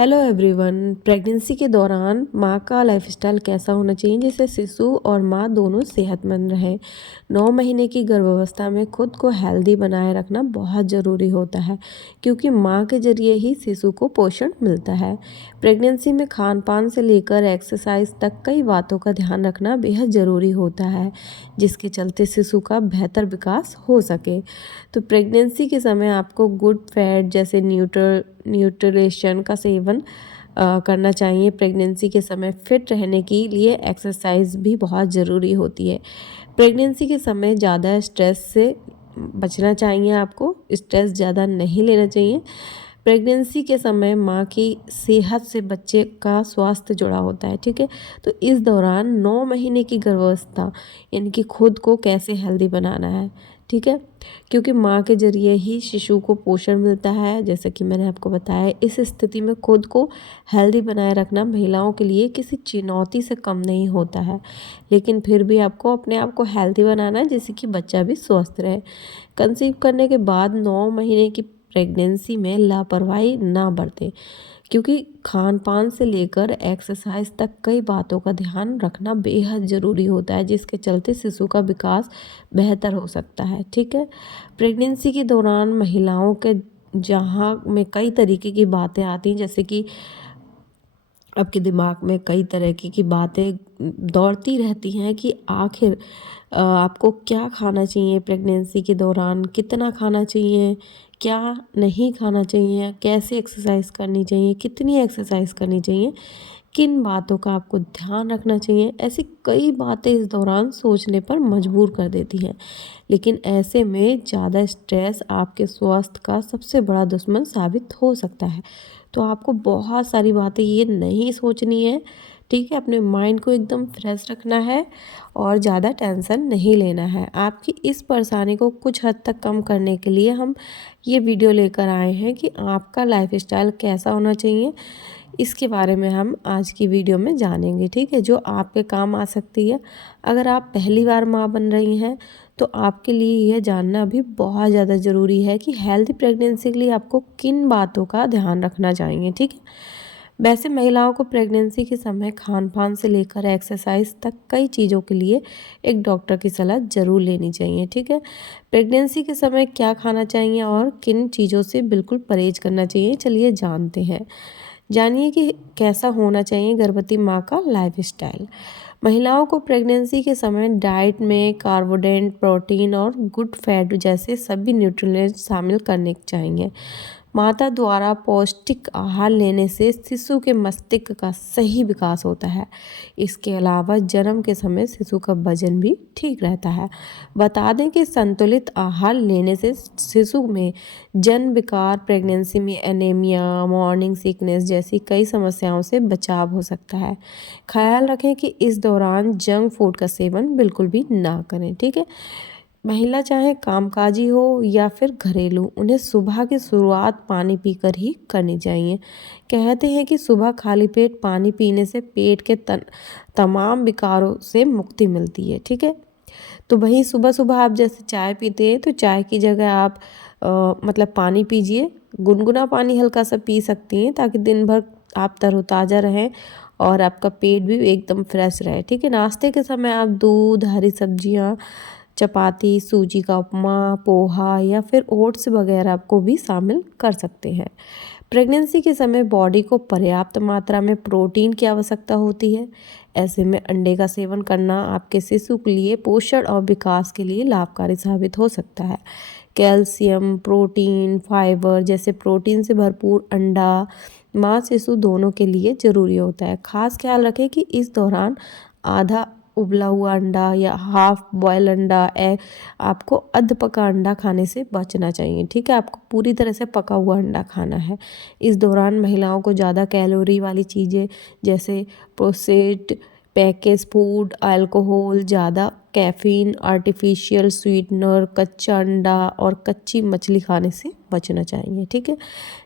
Hello everyone. Pregnancy के दौरान माँ का लाइफस्टाइल कैसा होना चाहिए जिससे शिशु और माँ दोनों सेहतमंद रहें। 9 महीने की गर्भावस्था में खुद को हेल्दी बनाए रखना बहुत ज़रूरी होता है, क्योंकि माँ के जरिए ही शिशु को पोषण मिलता है। प्रेगनेंसी में खान पान से लेकर एक्सरसाइज तक कई बातों का ध्यान रखना बेहद ज़रूरी होता है, जिसके चलते शिशु का बेहतर विकास हो सके। तो प्रेगनेंसी के समय आपको गुड फैट जैसे न्यूट्रिशन का सेवन करना चाहिए। प्रेगनेंसी के समय फिट रहने के लिए एक्सरसाइज भी बहुत ज़रूरी होती है। प्रेगनेंसी के समय ज़्यादा स्ट्रेस से बचना चाहिए, आपको स्ट्रेस ज़्यादा नहीं लेना चाहिए। प्रेगनेंसी के समय माँ की सेहत से बच्चे का स्वास्थ्य जुड़ा होता है, ठीक है। तो इस दौरान 9 महीने की गर्भावस्था यानी कि खुद को कैसे हेल्दी बनाना है, ठीक है, क्योंकि माँ के जरिए ही शिशु को पोषण मिलता है, जैसे कि मैंने आपको बताया। इस स्थिति में खुद को हेल्दी बनाए रखना महिलाओं के लिए किसी चुनौती से कम नहीं होता है, लेकिन फिर भी आपको अपने आप को हेल्दी बनाना है, जिससे कि बच्चा भी स्वस्थ रहे। कंसीव करने के बाद 9 महीने की प्रेगनेंसी में लापरवाही ना बरतें, क्योंकि खान पान से लेकर एक्सरसाइज तक कई बातों का ध्यान रखना बेहद ज़रूरी होता है, जिसके चलते शिशु का विकास बेहतर हो सकता है, ठीक है। प्रेगनेंसी के दौरान महिलाओं के जहाँ में कई तरीके की बातें आती हैं, जैसे कि आपके दिमाग में कई तरह की बातें दौड़ती रहती हैं कि आखिर आपको क्या खाना चाहिए प्रेगनेंसी के दौरान, कितना खाना चाहिए, क्या नहीं खाना चाहिए, कैसे एक्सरसाइज करनी चाहिए, कितनी एक्सरसाइज करनी चाहिए, किन बातों का आपको ध्यान रखना चाहिए। ऐसी कई बातें इस दौरान सोचने पर मजबूर कर देती हैं, लेकिन ऐसे में ज़्यादा स्ट्रेस आपके स्वास्थ्य का सबसे बड़ा दुश्मन साबित हो सकता है। तो आपको बहुत सारी बातें ये नहीं सोचनी है, ठीक है। अपने माइंड को एकदम फ्रेश रखना है और ज़्यादा टेंशन नहीं लेना है। आपकी इस परेशानी को कुछ हद तक कम करने के लिए हम ये वीडियो लेकर आए हैं कि आपका लाइफस्टाइल कैसा होना चाहिए। इसके बारे में हम आज की वीडियो में जानेंगे, ठीक है, जो आपके काम आ सकती है। अगर आप पहली बार माँ बन रही हैं तो आपके लिए यह जानना भी बहुत ज़्यादा ज़रूरी है कि हेल्दी प्रेगनेंसी के लिए आपको किन बातों का ध्यान रखना चाहिए, ठीक है। वैसे महिलाओं को प्रेगनेंसी के समय खान पान से लेकर एक्सरसाइज तक कई चीज़ों के लिए एक डॉक्टर की सलाह ज़रूर लेनी चाहिए, ठीक है। प्रेगनेंसी के समय क्या खाना चाहिए और किन चीज़ों से बिल्कुल परहेज करना चाहिए, चलिए जानते हैं। जानिए कि कैसा होना चाहिए गर्भवती माँ का लाइफस्टाइल। महिलाओं को प्रेगनेंसी के समय डाइट में कार्बोहाइड्रेट, प्रोटीन और गुड फैट जैसे सभी न्यूट्रिएंट्स शामिल करने चाहिए। माता द्वारा पौष्टिक आहार लेने से शिशु के मस्तिष्क का सही विकास होता है। इसके अलावा जन्म के समय शिशु का वजन भी ठीक रहता है। बता दें कि संतुलित आहार लेने से शिशु में जन्म विकार, प्रेगनेंसी में एनीमिया, मॉर्निंग सिकनेस जैसी कई समस्याओं से बचाव हो सकता है। ख्याल रखें कि इस दौरान जंक फूड का सेवन बिल्कुल भी ना करें, ठीक है। महिला चाहे कामकाजी हो या फिर घरेलू, उन्हें सुबह की शुरुआत पानी पीकर ही करनी चाहिए। कहते हैं कि सुबह खाली पेट पानी पीने से पेट के तमाम विकारों से मुक्ति मिलती है, ठीक है। तो वहीं सुबह सुबह आप जैसे चाय पीते हैं तो चाय की जगह आप मतलब पानी पीजिए। गुनगुना पानी हल्का सा पी सकती हैं, ताकि दिन भर आप तरोताज़ा रहें और आपका पेट भी एकदम फ्रेश रहे, ठीक है। नाश्ते के समय आप दूध, हरी सब्जियाँ, चपाती, सूजी का उपमा, पोहा या फिर ओट्स वगैरह को भी शामिल कर सकते हैं। प्रेगनेंसी के समय बॉडी को पर्याप्त मात्रा में प्रोटीन की आवश्यकता होती है। ऐसे में अंडे का सेवन करना आपके शिशु के लिए पोषण और विकास के लिए लाभकारी साबित हो सकता है। कैल्शियम, प्रोटीन, फाइबर जैसे प्रोटीन से भरपूर अंडा माँ शिशु दोनों के लिए ज़रूरी होता है। खास ख्याल रखें कि इस दौरान आधा उबला हुआ अंडा या हाफ बॉयल अंडा, आपको अध पका अंडा खाने से बचना चाहिए, ठीक है। आपको पूरी तरह से पका हुआ अंडा खाना है। इस दौरान महिलाओं को ज़्यादा कैलोरी वाली चीज़ें जैसे प्रोसेस्ड पैकेज फूड, अल्कोहल, ज़्यादा कैफीन, आर्टिफिशियल स्वीटनर, कच्चा अंडा और कच्ची मछली खाने से बचना चाहिए, ठीक है।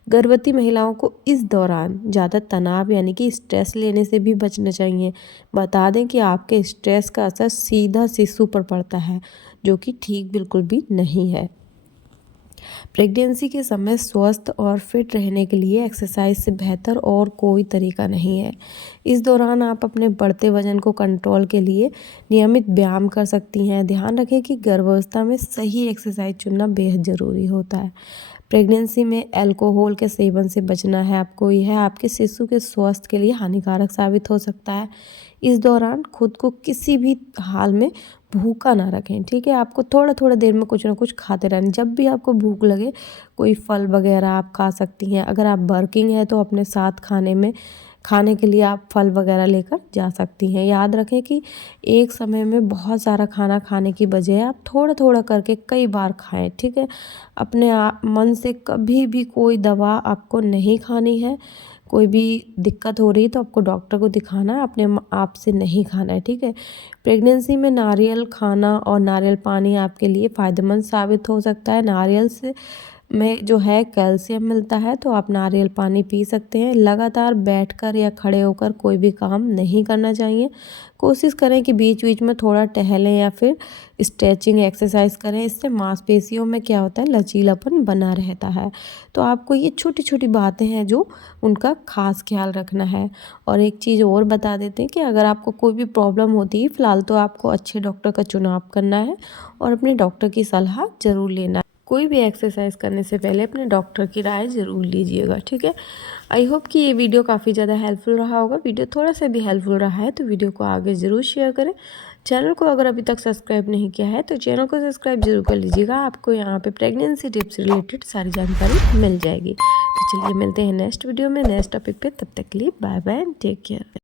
गर्भवती महिलाओं को इस दौरान ज़्यादा तनाव यानी कि स्ट्रेस लेने से भी बचना चाहिए। बता दें कि आपके स्ट्रेस का असर सीधा शिशु पर पड़ता है, जो कि ठीक बिल्कुल भी नहीं है। प्रेगनेंसी के समय स्वस्थ और फिट रहने के लिए एक्सरसाइज से बेहतर और कोई तरीका नहीं है। इस दौरान आप अपने बढ़ते वजन को कंट्रोल के लिए नियमित व्यायाम कर सकती हैं। ध्यान रखें कि गर्भावस्था में सही एक्सरसाइज चुनना बेहद ज़रूरी होता है। प्रेगनेंसी में अल्कोहल के सेवन से बचना है आपको। यह आपके शिशु के स्वास्थ्य के लिए हानिकारक साबित हो सकता है। इस दौरान खुद को किसी भी हाल में भूखा ना रखें, ठीक है। आपको थोड़ा थोड़ा देर में कुछ ना कुछ खाते रहना। जब भी आपको भूख लगे कोई फल वगैरह आप खा सकती हैं। अगर आप वर्किंग है तो अपने साथ खाने के लिए आप फल वगैरह लेकर जा सकती हैं। याद रखें कि एक समय में बहुत सारा खाना खाने की बजाय आप थोड़ा थोड़ा करके कई बार खाएं, ठीक है। अपने आप मन से कभी भी कोई दवा आपको नहीं खानी है। कोई भी दिक्कत हो रही है तो आपको डॉक्टर को दिखाना है, अपने आप से नहीं खाना है, ठीक है। प्रेगनेंसी में नारियल खाना और नारियल पानी आपके लिए फ़ायदेमंद साबित हो सकता है। नारियल से में जो है कैल्शियम मिलता है, तो आप नारियल पानी पी सकते हैं। लगातार बैठकर या खड़े होकर कोई भी काम नहीं करना चाहिए। कोशिश करें कि बीच बीच में थोड़ा टहलें या फिर स्ट्रेचिंग एक्सरसाइज करें। इससे मांसपेशियों में क्या होता है, लचीलापन बना रहता है। तो आपको ये छोटी छोटी बातें हैं जो उनका खास ख्याल रखना है। और एक चीज़ और बता देते हैं कि अगर आपको कोई भी प्रॉब्लम होती है फ़िलहाल, तो आपको अच्छे डॉक्टर का चुनाव करना है और अपने डॉक्टर की सलाह ज़रूर लेना है। कोई भी एक्सरसाइज करने से पहले अपने डॉक्टर की राय ज़रूर लीजिएगा, ठीक है। आई होप कि ये वीडियो काफ़ी ज़्यादा हेल्पफुल रहा होगा। वीडियो थोड़ा सा भी हेल्पफुल रहा है तो वीडियो को आगे ज़रूर शेयर करें। चैनल को अगर अभी तक सब्सक्राइब नहीं किया है तो चैनल को सब्सक्राइब जरूर कर लीजिएगा। आपको यहाँ पे प्रेगनेंसी टिप्स रिलेटेड सारी जानकारी मिल जाएगी। तो चलिए मिलते हैं नेक्स्ट वीडियो में नेक्स्ट टॉपिक पे। तब तक के लिए bye bye and take care.